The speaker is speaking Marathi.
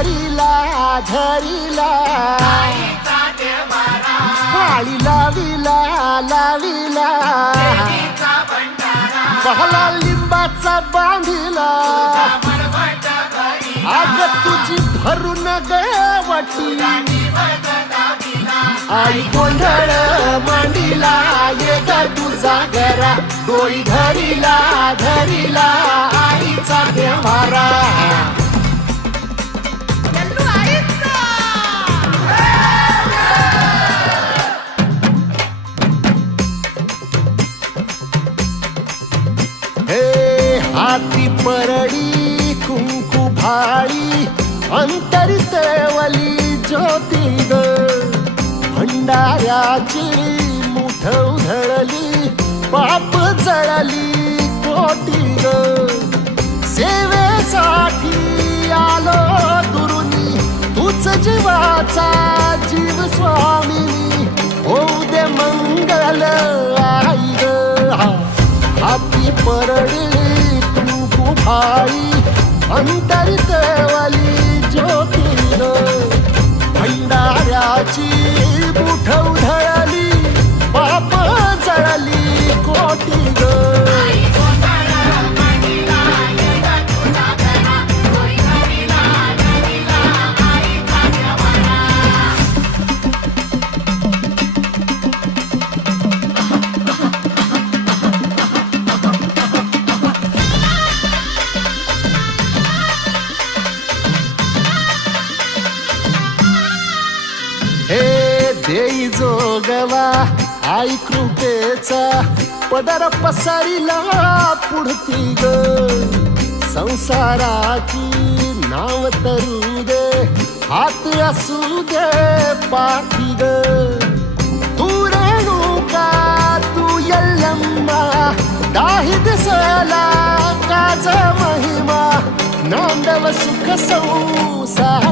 धरिला धरिला आळी लाविला लाविला पहला लिंबाचा बांधिला आग तुझी भरून गवटी आई गोंधळ मांडीला ये ग तुझा घरा डोई धरिला धरिला आईचा देवारा हे हाती परडी कुंकू भाळी अंतरितवली ज्योती ग भंडाऱ्याची मुठ उधळली पाप जळली कोटी ग सेवेसाठी आलो दुरुनी तूच जीवाचा जीव स्वामिनी होऊ दे मंगल आई ग हाती परडी कुंकू भाळी अंतरितवली ज्योती ग भंडाऱ्याची मुठ उधळली पाप जळली कोटी ग हे देई जोगवा आई कृपेचा पदर पसरिला पुढती ग संसाराची नाव तरू दे हात असू दे पाठी ग तू रेणुका तू यल्लम्मा दाही दिसला काज महिमा नांदव सुख संसार